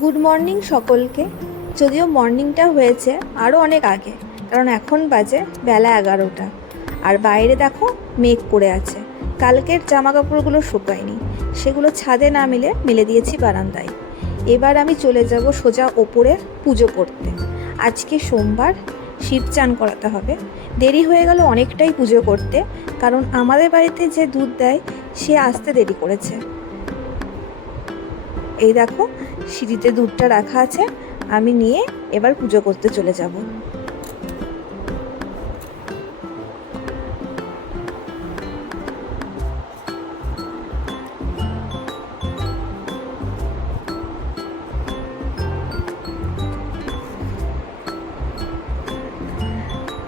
Good morning সকলকে। যদিও মর্নিংটা হয়েছে আরও অনেক আগে, কারণ এখন বাজে বেলা এগারোটা। আর বাইরে দেখো মেঘ করে আছে। কালকের জামা কাপড়গুলো শুকায়নি। সেগুলো ছাদে না মিলে মেলে দিয়েছি বারান্দায়। এবার আমি চলে যাব সোজা ওপরে পুজো করতে। আজকে সোমবার, শিব চান করাতে হবে। দেরি হয়ে গেল অনেকটাই পুজো করতে, কারণ আমাদের বাড়িতে যে দুধ দেয়, সে আসতে দেরি করেছে। এই দেখো, সিঁড়িতে দুধটা রাখা আছে, আমি নিয়ে এবার পুজো করতে চলে যাব।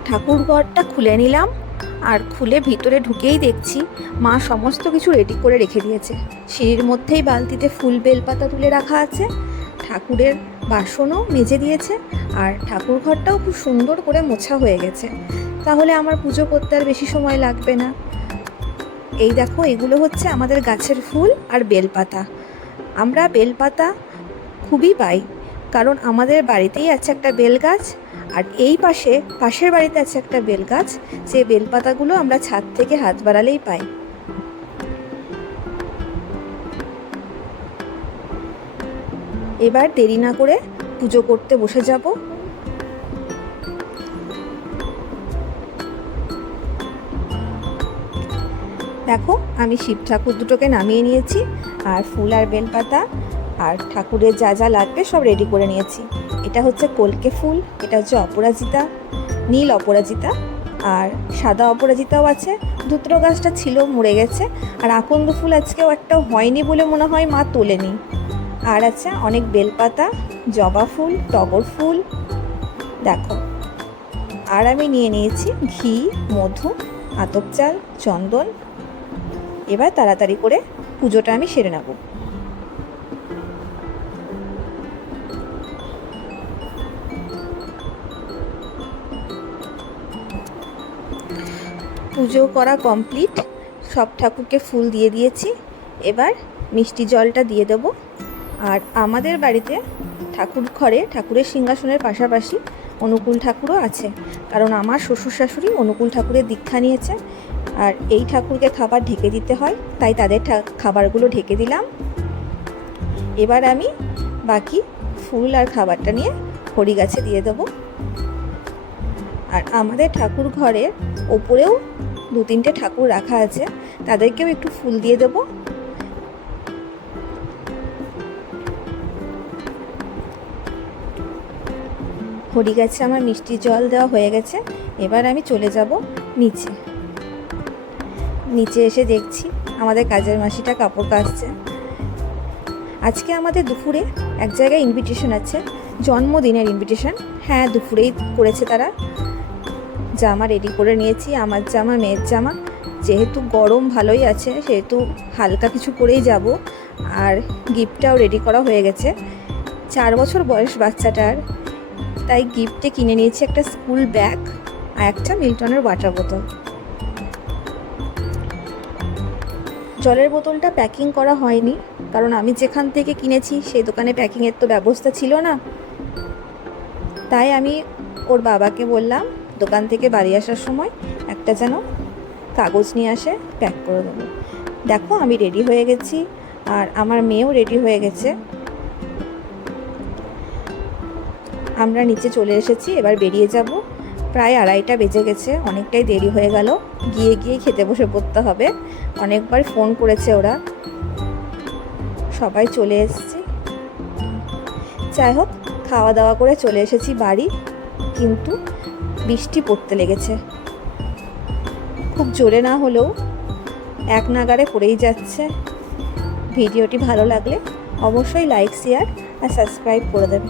ঠাকুর ঘরটা খুলে নিলাম। আর খুলে ভিতরে ঢুকেই দেখছি মা সমস্ত কিছু রেডি করে রেখে দিয়েছে। সিঁড়ির মধ্যেই বালতিতে ফুল বেলপাতা তুলে রাখা আছে, ঠাকুরের বাসনও মেজে দিয়েছে আর ঠাকুর ঘরটাও খুব সুন্দর করে মোছা হয়ে গেছে। তাহলে আমার পুজো করতে আর বেশি সময় লাগবে না। এই দেখো, এগুলো হচ্ছে আমাদের গাছের ফুল আর বেলপাতা। আমরা বেলপাতা খুবই পাই। কারণ আমাদের বাড়িতেই আছে একটা বেল গাছ আর এই পাশে, পাশের বাড়িতে আছে একটা বেল গাছ যে বেলপাতাগুলো আমরা ছাদ থেকে হাত বাড়ালেই পাই। এবার দেরি না করে পুজো করতে বসে যাব। দেখো, আমি শিব ঠাকুর দুটোকে নামিয়ে নিয়েছি, আর ফুল আর বেলপাতা আর ঠাকুরের যা যা লাগবে সব রেডি করে নিয়েছি। এটা হচ্ছে কলকে ফুল, এটা হচ্ছে অপরাজিতা, নীল অপরাজিতা, আর সাদা অপরাজিতাও আছে। ধুত্র গাছটা ছিল, মরে গেছে, আর আকন্দ ফুল আজকেও একটা হয়নি বলে মনে হয় মা তোলেনি। আর আছে অনেক বেলপাতা, জবা ফুল, টগর ফুল, দেখো। আর আমি নিয়ে নিয়েছি ঘি, মধু, আতপ চাল, চন্দন। এবার তাড়াতাড়ি করে পুজোটা আমি সেরে নেব। পুজো করা কমপ্লিট সব ঠাকুরকে ফুল দিয়ে দিয়েছি। এবার মিষ্টি জলটা দিয়ে দেব। আর আমাদের বাড়িতে ঠাকুর ঘরে, ঠাকুরের সিংহাসনের পাশাপাশি অনুকূল ঠাকুরও আছে। কারণ আমার শ্বশুর শাশুড়ি অনুকূল ঠাকুরের দীক্ষা নিয়েছে। আর এই ঠাকুরকে খাবার ঢেকে দিতে হয়, তাই তাদের খাবারগুলো ঢেকে দিলাম। এবার আমি বাকি ফুল আর খাবারটা নিয়ে হরি গাছে দিয়ে দেবো। আর আমাদের ঠাকুর ঘরের ওপরেও দু তিনটে ঠাকুর রাখা আছে। তাদেরকেও একটু ফুল দিয়ে দেব। হরি গাছে আমার মিষ্টি জল দেওয়া হয়ে গেছে। এবার আমি চলে যাব নিচে। নিচে এসে দেখছি আমাদের কাজের মাসিটা কাপড় কাচছে। আজকে আমাদের দুপুরে এক জায়গায় ইনভিটেশন আছে। জন্মদিনের ইনভিটেশন হ্যাঁ দুপুরেই করেছে তারা। জামা রেডি করে নিয়েছি, আমার জামা, মেয়ের জামা। যেহেতু গরম ভালোই আছে, সেহেতু হালকা কিছু করেই যাব। আর গিফটটাও রেডি করা হয়ে গেছে। চার বছর বয়স বাচ্চাটার, তাই গিফটে কিনে নিয়েছি একটা স্কুল ব্যাগ আর একটা মিল্টনের ওয়াটার বোতল জলের বোতলটা প্যাকিং করা হয়নি, কারণ আমি যেখান থেকে কিনেছি, সেই দোকানে প্যাকিংয়ের তো ব্যবস্থা ছিল না। তাই আমি ওর বাবাকে বললাম দোকান থেকে বাড়ি আসার সময় একটা যেন কাগজ নিয়ে আসে, প্যাক করে দেবো। দেখো আমি রেডি হয়ে গেছি, আর আমার মেয়েও রেডি হয়ে গেছে। আমরা নিচে চলে এসেছি, এবার বেরিয়ে যাব। প্রায় আড়াইটা বেজে গেছে, অনেকটাই দেরি হয়ে গেল। গিয়ে গিয়ে খেতে বসে পড়তে হবে। অনেকবার ফোন করেছে ওরা। সবাই চলে এসেছি। যাই হোক, খাওয়া দাওয়া করে চলে এসেছি বাড়ি। কিন্তু বৃষ্টি পড়তে লেগেছে। খুব জোরে না হলেও এক নাগারে পড়েই যাচ্ছে। ভিডিওটি ভালো লাগলে অবশ্যই লাইক শেয়ার আর সাবস্ক্রাইব করে দেবে।